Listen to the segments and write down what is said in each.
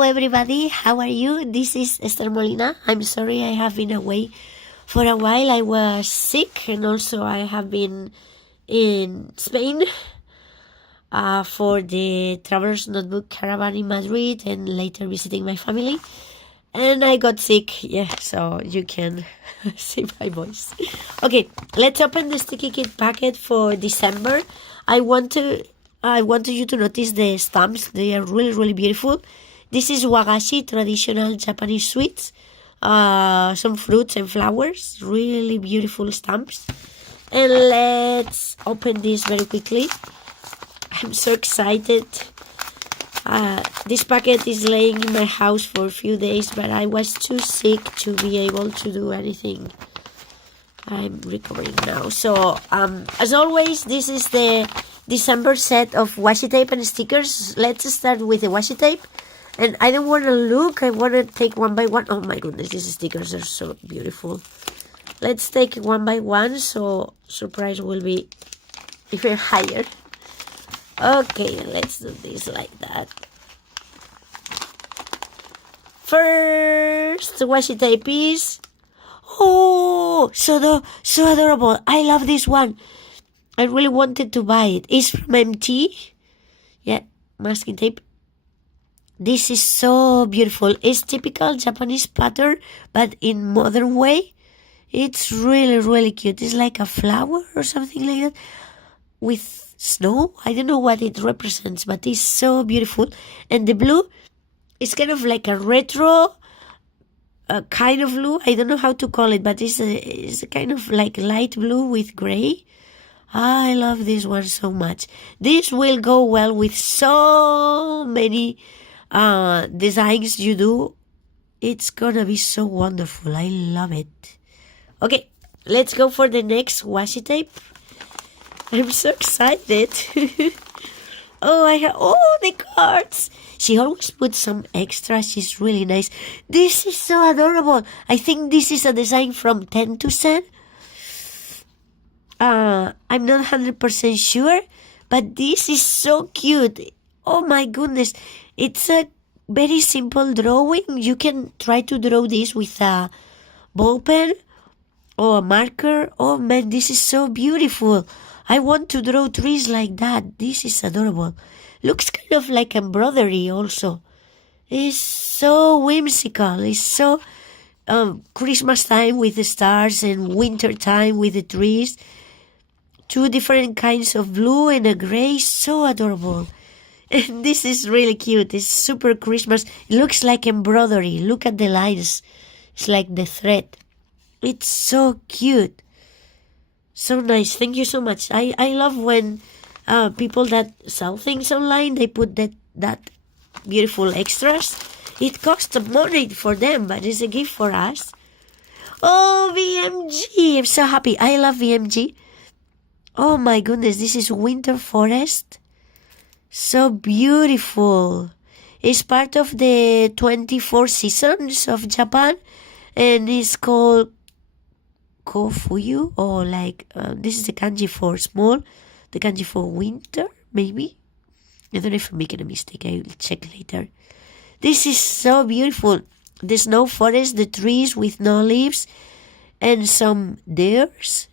Hello everybody, how are you? This is Esther Molina. I'm sorry I have been away for a while. I was sick and also I have been in Spain for the Traveler's Notebook Caravan in Madrid and later visiting my family. And I got sick, so you can see my voice. Okay, let's open the sticky kit packet for December. I want you to notice the stamps. They are really beautiful. This is wagashi, traditional Japanese sweets. Some fruits and flowers. Really beautiful stamps. And let's open this very quickly. I'm so excited. This packet is laying in my house for a few days, but I was too sick to be able to do anything. I'm recovering now. So, as always, this is the December set of washi tape and stickers. Let's start with the washi tape. And I don't want to look. I want to take one by one. Oh my goodness, these stickers are so beautiful. Let's take one by one, so surprise will be even higher. Okay, let's do this like that. First washi tape is... Oh, so adorable. I love this one. I really wanted to buy it. It's from MT. Yeah, masking tape. This is so beautiful. It's typical Japanese pattern, but in modern way. It's really cute. It's like a flower or something like that with snow. I don't know what it represents, but it's so beautiful. And the blue is kind of like a retro kind of blue. I don't know how to call it, but it's a kind of like light blue with gray. I love this one so much. This will go well with so many designs you do. It's gonna be so wonderful. I love it. Okay, let's go for the next washi tape. I'm so excited. The cards. She always puts some extra. She's really nice. This is so adorable. I think this is a design from 10 to Sen. I'm not 100% sure, but this is so cute. Oh my goodness. It's a very simple drawing. You can try to draw this with a ball pen or a marker. Oh man, this is so beautiful. I want to draw trees like that. This is adorable. Looks kind of like embroidery also. It's so whimsical. It's so Christmas time with the stars and winter time with the trees. Two different kinds of blue and a gray. So adorable. And this is really cute. It's super Christmas. It looks like embroidery. Look at the lines. It's like the thread. It's so cute. So nice. Thank you so much. I love when people that sell things online, they put that beautiful extras. It costs money for them, but it's a gift for us. Oh, VMG. I'm so happy. I love VMG. Oh my goodness. This is Winter Forest. So beautiful. It's part of the 24 seasons of Japan, and it's called Kofuyu, or like this is the kanji for small, the kanji for winter, maybe. I don't know if I'm making a mistake. I will check later. This is so beautiful. The snow forest, the trees with no leaves, and some deers.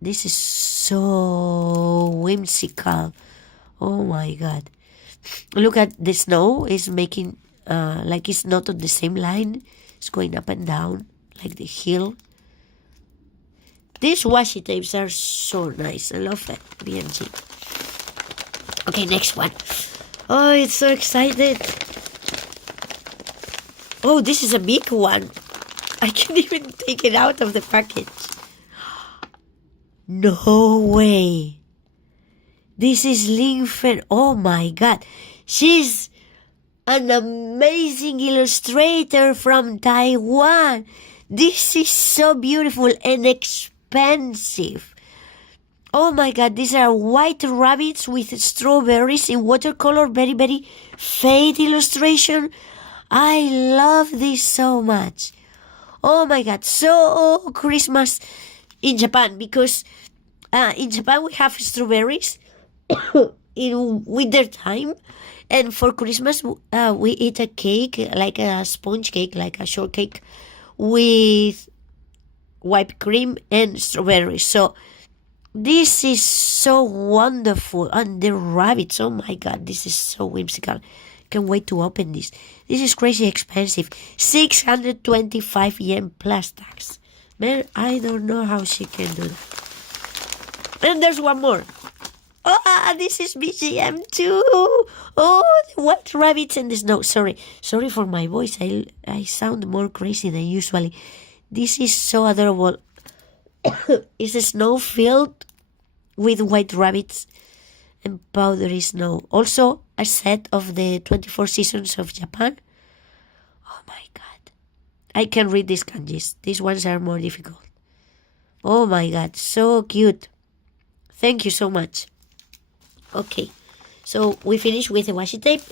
This is so whimsical. Oh my god. Look at the snow. It's making like it's not on the same line. It's going up and down like the hill. These washi tapes are so nice. I love that. BMG. Okay, next one. Oh, it's so excited. Oh, this is a big one. I can't even take it out of the package. No way. This is Ling Fen. Oh my god. She's an amazing illustrator from Taiwan. This is so beautiful and expensive. Oh my god. These are white rabbits with strawberries in watercolor. Very fade illustration. I love this so much. Oh my god. So Christmas in Japan, because in Japan we have strawberries in winter time, And for Christmas, we eat a cake, like a sponge cake, like a shortcake, with whipped cream and strawberries. So this is so wonderful. And the rabbits, oh my god, this is so whimsical. Can't wait to open this. This is crazy expensive. 625 yen plus tax. Man, I don't know how she can do that. And there's one more. Oh, this is BGM too. Oh, the white rabbits and the snow. Sorry for my voice. I sound more crazy than usually. This is so adorable. It's a snow filled with white rabbits and powdery snow. Also, a set of the 24 seasons of Japan. Oh my god. I can read these kanjis. These ones are more difficult. Oh my god, so cute. Thank you so much. Okay, so we finished with the washi tape.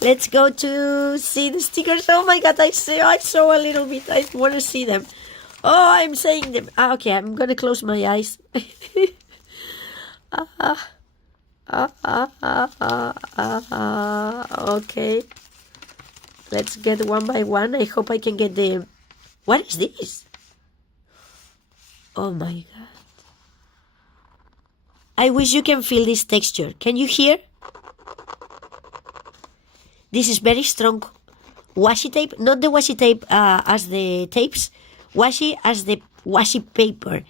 Let's go to see the stickers. Oh my god, I saw a little bit. I want to see them. Oh, I'm saying them. Okay, I'm gonna close my eyes. Okay, let's get one by one. I hope I can get the... What is this? Oh my god. I wish you can feel this texture. Can you hear? This is very strong washi tape. Not the washi tape as the tapes. Washi as the washi paper.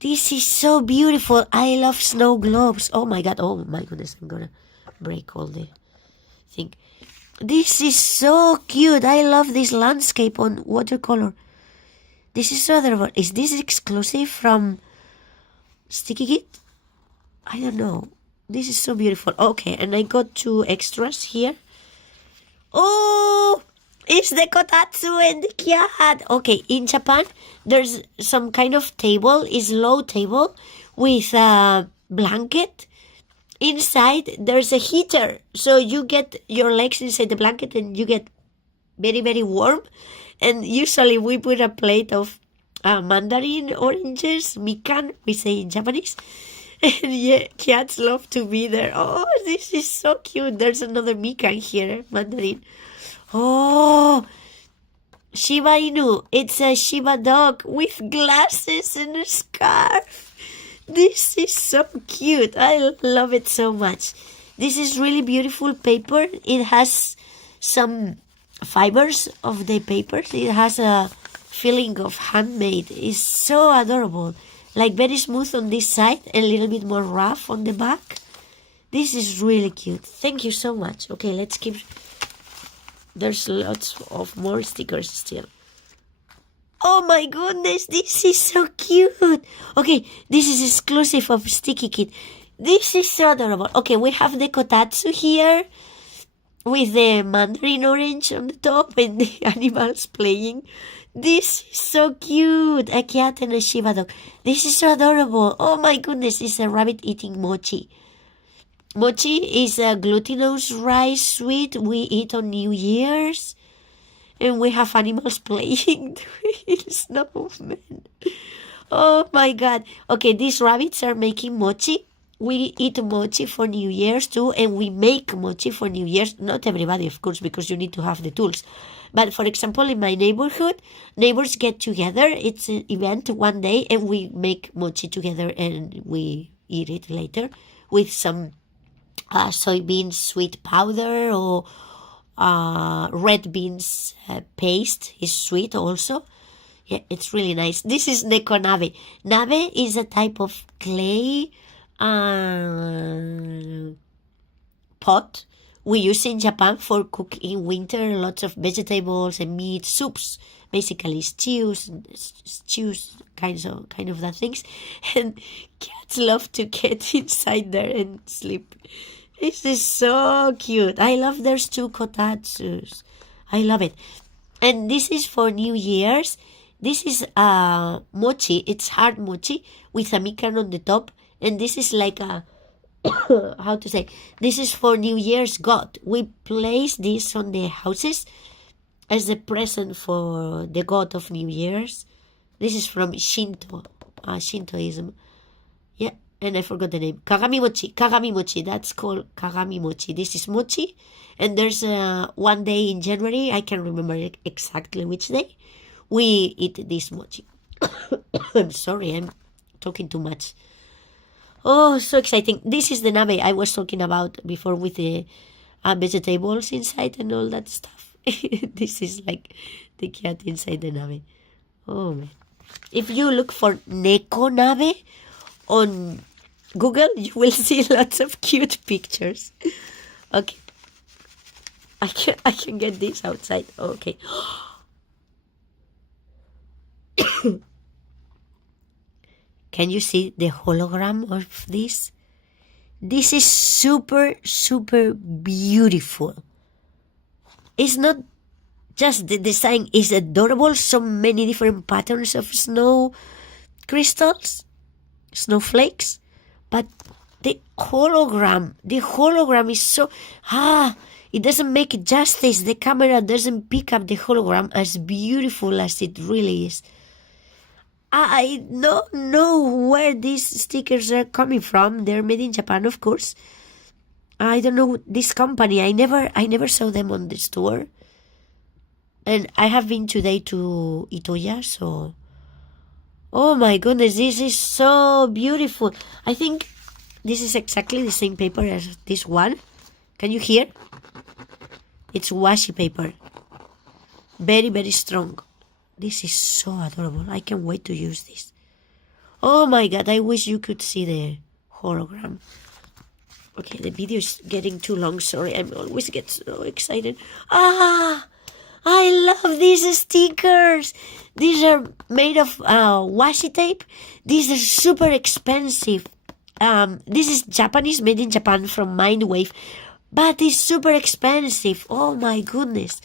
This is so beautiful. I love snow globes. Oh my god. Oh my goodness. I'm gonna break all the thing. This is so cute. I love this landscape on watercolor. This is so adorable. Is this exclusive from Sticky Kit? I don't know. This is so beautiful. Okay, and I got 2 extras here. Oh, it's the kotatsu and the cat. Okay, in Japan, there's some kind of table. It's low table with a blanket. Inside, there's a heater. So you get your legs inside the blanket and you get very, very warm. And usually we put a plate of mandarin oranges, mikan, we say in Japanese. And yeah, cats love to be there. Oh, this is so cute. There's another mikan here, mandarin. Oh, Shiba Inu. It's a Shiba dog with glasses and a scarf. This is so cute. I love it so much. This is really beautiful paper. It has some fibers of the papers. It has a feeling of handmade. It's so adorable. Like very smooth on this side and a little bit more rough on the back. This is really cute. Thank you so much. Okay, let's keep... There's lots of more stickers still. Oh my goodness, this is so cute. Okay, this is exclusive of Sticky Kit. This is so adorable. Okay, we have the kotatsu here with the mandarin orange on the top and the animals playing. This is so cute. A cat and a Shiba dog. This is so adorable. Oh my goodness, it's a rabbit eating mochi. Mochi is a glutinous rice sweet we eat on New Year's. And we have animals playing in snowmen. Oh my god. Okay, these rabbits are making mochi. We eat mochi for New Year's too, and we make mochi for New Year's. Not everybody, of course, because you need to have the tools. But for example, in my neighborhood, neighbors get together. It's an event one day, and we make mochi together, and we eat it later with some soybean sweet powder or red beans paste. Is sweet also. Yeah, it's really nice. This is neko nabe. Nabe is a type of clay pot we use in Japan for cooking in winter. Lots of vegetables and meat, soups, basically stews, kind of that things. And cats love to get inside there and sleep. This is so cute. I love there's 2 kotatsus. I love it. And this is for New Year's. This is mochi. It's hard mochi with a mikan on the top. And this is like a, how to say, this is for New Year's God. We place this on the houses as a present for the God of New Year's. This is from Shintoism. Yeah, and I forgot the name. Kagami mochi. Kagami mochi. That's called kagami mochi. This is mochi. And there's one day in January, I can't remember exactly which day, we eat this mochi. I'm sorry, I'm talking too much. Oh, so exciting. This is the nabe I was talking about before with the vegetables inside and all that stuff. This is like the cat inside the nabe. Oh, man. If you look for neko nabe on Google, you will see lots of cute pictures. Okay. I can get this outside. Okay. Can you see the hologram of this? This is super, super beautiful. It's not just the design is adorable. So many different patterns of snow crystals, snowflakes. But the hologram is so... it doesn't make justice. The camera doesn't pick up the hologram as beautiful as it really is. I don't know where these stickers are coming from. They're made in Japan, of course. I don't know this company. I never saw them on the store. And I have been today to Itoya, so... Oh my goodness, this is so beautiful. I think this is exactly the same paper as this one. Can you hear? It's washi paper. Very, very strong. This is so adorable. I can't wait to use this. Oh my god, I wish you could see the hologram. Okay, the video is getting too long. Sorry, I always get so excited. I love these stickers. These are made of washi tape. These are super expensive. This is Japanese, made in Japan from Mindwave. But it's super expensive. Oh my goodness.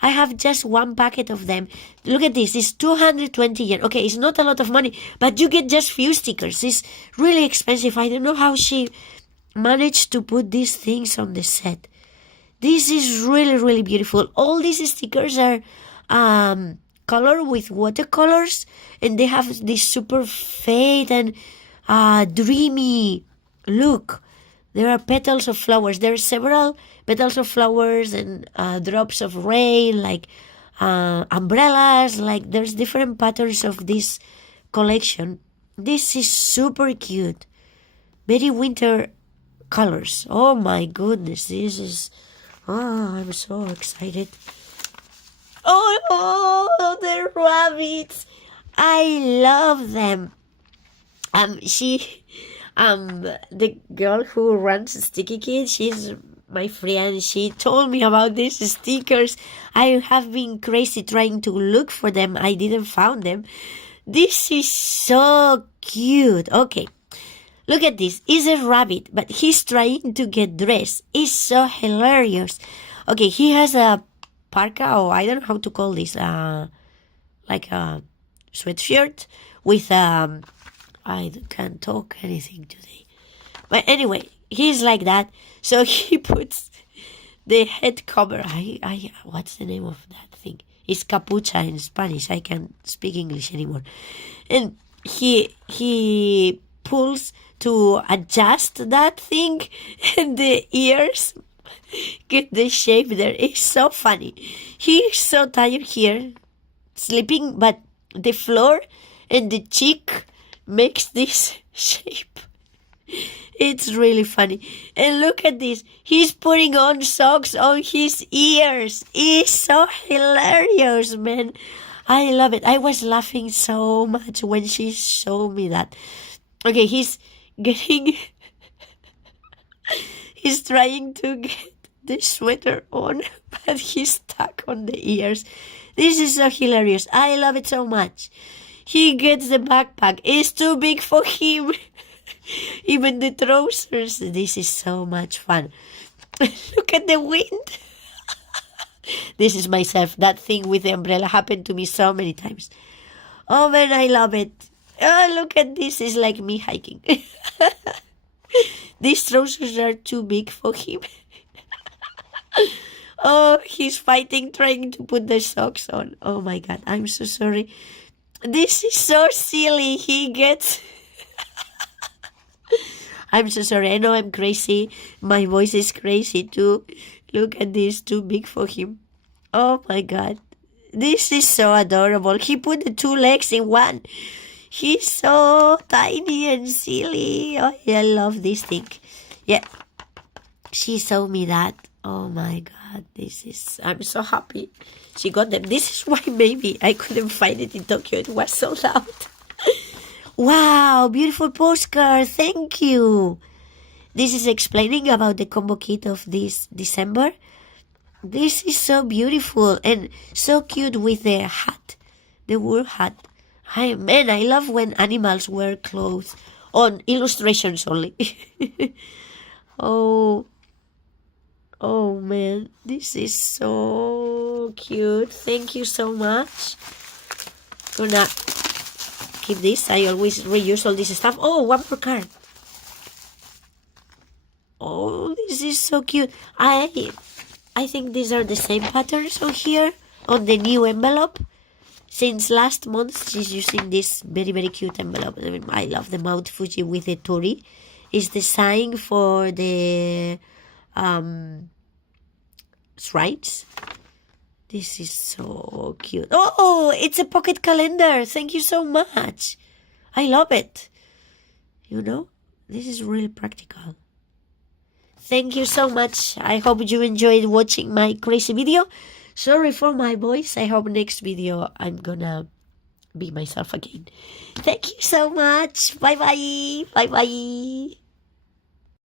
I have just one packet of them. Look at this. It's 220 yen. Okay, it's not a lot of money, but you get just few stickers. It's really expensive. I don't know how she managed to put these things on the set. This is really, really beautiful. All these stickers are colored with watercolors, and they have this super fade and dreamy look. There are petals of flowers. There are several petals of flowers and drops of rain, like umbrellas. Like there's different patterns of this collection. This is super cute. Very winter colors. Oh my goodness. This is... Oh, I'm so excited. Oh, the rabbits. I love them. The girl who runs Sticky Kid, she's my friend. She told me about these stickers. I have been crazy trying to look for them. I didn't find them. This is so cute. Okay, look at this. It's a rabbit, but he's trying to get dressed. It's so hilarious. Okay, he has a parka, or I don't know how to call this, like a sweatshirt with I can't talk anything today. But anyway, he's like that. So he puts the head cover. What's the name of that thing? It's capucha in Spanish. I can't speak English anymore. And he pulls to adjust that thing, and the ears get the shape there. It's so funny. He's so tired here, sleeping, but the floor and the cheek makes this shape. It's really funny. And look at this. He's putting on socks on his ears. It's so hilarious, man. I love it. I was laughing so much when she showed me that. Okay, he's trying to get the sweater on, but he's stuck on the ears. This is so hilarious. I love it so much. He gets the backpack. It's too big for him. Even the trousers. This is so much fun. Look at the wind. This is myself. That thing with the umbrella happened to me so many times. Oh man, I love it. Oh, look at this. It's like me hiking. These trousers are too big for him. Oh, he's fighting, trying to put the socks on. Oh my god, I'm so sorry. This is so silly. He gets... I'm so sorry. I know I'm crazy. My voice is crazy too. Look at this, too big for him. Oh my god. This is so adorable. He put the two legs in one. He's so tiny and silly. Oh, I love this thing. Yeah, she showed me that. Oh my god, I'm so happy she got them. This is why maybe I couldn't find it in Tokyo. It was sold out. Wow, beautiful postcard. Thank you. This is explaining about the combo kit of this December. This is so beautiful and so cute with the hat, the wool hat. Man, I love when animals wear clothes on illustrations only. Oh, oh man, this is so cute. Thank you so much. Gonna keep this. I always reuse all this stuff. Oh, one more card. Oh, this is so cute. I think these are the same patterns on here on the new envelope. Since last month, she's using this very, very cute envelope. I mean, I love the Mount Fuji with the Tori. It's the sign for the shrines. This is so cute. Oh, it's a pocket calendar. Thank you so much. I love it. You know, this is really practical. Thank you so much. I hope you enjoyed watching my crazy video. Sorry for my voice. I hope next video I'm gonna be myself again. Thank you so much. Bye bye. Bye bye.